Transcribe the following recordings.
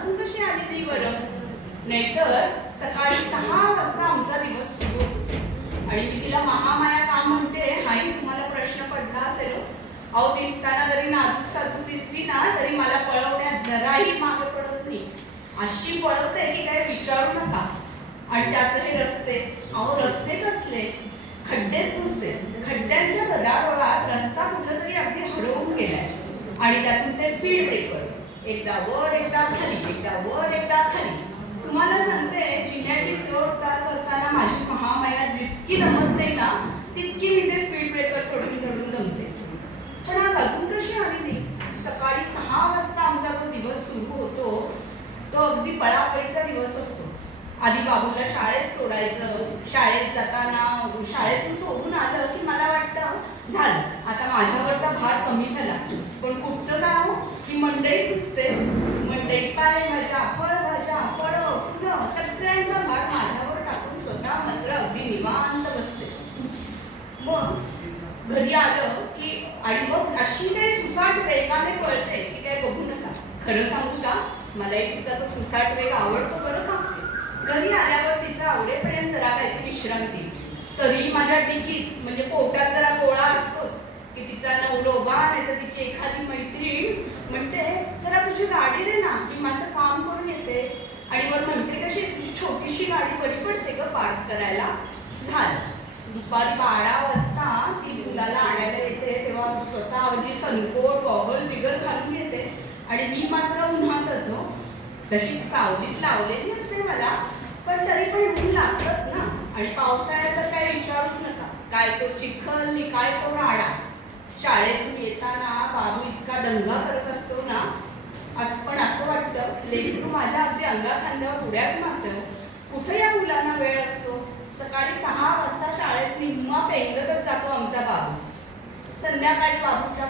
अजून कशी आली ती बरं? नाहीतर सकाळी 6 वाजता आमचा दिवस सुरू होतो आणि मी तिला महामाया का म्हणते हाही तुम्हाला प्रश्न पडला असेल. अहो दिसताना जरी नाजूक साजूक दिसली ना तरी मला पळवण्यात जराही मागे पडत नाही. अशी पळवते की काय विचारू नका. आणि त्यात हे रस्ते, अहो रस्ते कसले, खड्डेच नुसते. खड्ड्यांच्या गदारोळात रस्ता कुठंतरी अगदी हरवून गेलाय आणि त्यातून ते स्पीड ब्रेकर, एकदा वर एकदा खाली, एकदा वर एकदा खाली. तुम्हाला सांगते जिन्याची चढ-उतार करताना माझी महामाया जितकी दमत नाही ना तितकी मी ते स्पीड ब्रेकर चढून दमते. पण आज अजून कशी आली नाही. सकाळी 6 वाजता आमचा तो दिवस सुरू होतो तो अगदी पळापळीचा दिवस असतो. आधी बाबूला शाळेत सोडायचं, शाळेत जाताना शाळेतून सोडून आलं की मला वाटतं झालं आता माझ्यावरचा भार कमी झाला. पण कुठचं काय हो की मंडईत दिसते, मंडईत पालेभाज्या, फळभाज्या, फळं, फुलं सगळ्यांचा भार माझ्यावर टाकून स्वतः मात्र अगदी निवांत बसते. मग घरी आलं की आणि मग अशी काही सुसाट वेगाने पळते की काय बघू नका. खरं सांगू का मलाही तिचा तो सुसाट वेग आवडतो बरं का. घरी आल्यावर तिचा आवडेपर्यंत जरा काहीतरी विश्रांती, तरी माझ्या डिकीत म्हणजे पोटात जरा गोळा असतोच की तिचा नवरोबा नाही तर तिची एखादी मैत्रीण म्हणते जरा तुझी गाडी दे ना मी माझं काम करून येते. आणि वर म्हणते कशी तुझी छोटीशी गाडी बरी पडते ग पार्क करायला. झालं दुपारी 12 वाजता ती मुलाला आणायला येते तेव्हा स्वतः अगदी सनकोट गॉगल बिगर घालून येते आणि मी मात्र उन्हातच हो. तशी सावलीत लावलेली असते मला पण तरी पण ऊन लागतच ना. आणि पावसाळ्यात तर काय विचारूच नका, काय तो चिखल काय तो राडा. शाळेतून येताना बाबू इतका दंगा करत असतो ना पण असं वाटतं लेकरू माझ्या अगदी अंगाखांद्यावर उड्याच मारतो. कुठे या मुलांना वेळ असतो. सकाळी 6 वाजता शाळेत निम्मा पेंगतच जातो आमचा बाबू. संध्याकाळी बाबूचा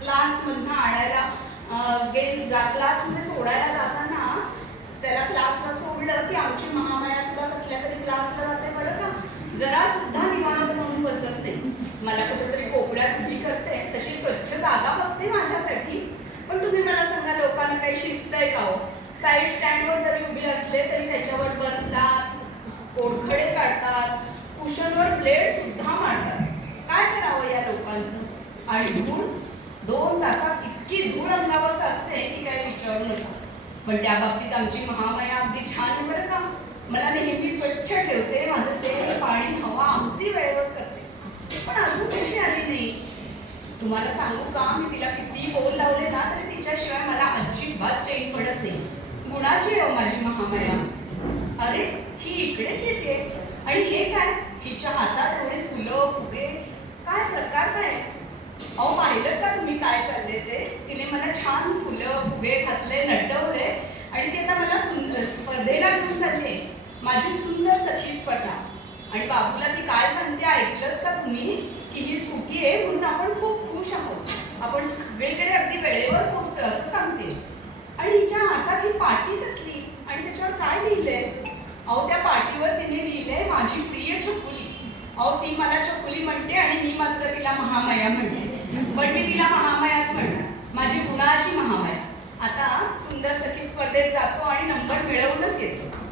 क्लासमधनं आणायला क्लासमध्ये सोडायला जाताना त्याला क्लासला सोडलं की आमची महामाया सुद्धा कसल्या तरी क्लासला जाते बरं का. जरा सुद्धा निवांत म्हणून बसत नाही. मला कुठेतरी कोपऱ्यात उभी करते, तशी स्वच्छ जागा बघते माझ्यासाठी. पण तुम्ही मला सांगा लोकांना काही शिस्त आहे का हो. साईड स्टँडवर जरी उभी असले तरी त्याच्यावर बसतात, ओरखडे काढतात, कुशनवर ब्लेड सुद्धा मारतात. काय करावं या लोकांचं. आणि धूळ 2 तासात इतकी धूळ अंगावर साचते की काय विचारू नका. पण त्या बाबतीत आमची महामाया अगदी छान आहे बरं का. मला नेहमी स्वच्छ ठेवते, माझं तेल पाणी हवा अगदी वेळेवर करते. पण अजून कशी आली नाही. तुम्हाला सांगू का मी तिला किती बोल लावले ना तरी तिच्याशिवाय मला अजिबात चैन पडत नाही. गुणाची आहे माझी महामाया. अरे ही इकडेच येते आणि हे काय हिच्या हातात एवढे फुलं फुगे, काय प्रकार काय. अहो पाहिलं का तुम्ही काय चालले ते. तिने मला छान फुलं फुगे घातले, नटवले आणि ती आता मला स्पर्धेला घेऊन चालले. माझी सुंदर सखी स्पर्धा. आणि बाबूला ती काय सांगते ऐकलं का तुम्ही की ही स्कूटी आहे म्हणून आपण खूप खुश आहोत, आपण सगळीकडे अगदी वेळेवर पोहोचतो असं सांगते. आणि हिच्या हातात ही पाटी कसली आणि त्याच्यावर काय लिहिलंय. अहो त्या पाटीवर तिने लिहिलंय माझी प्रिय छकुली. अहो ती मला छकुली म्हणते आणि मी मात्र तिला महामाया म्हणते. पण मी तिला महामायाच म्हणणार, माझी गुणाची महामाया. आता सुंदर सखी स्पर्धेत जातो आणि नंबर मिळवूनच येतो.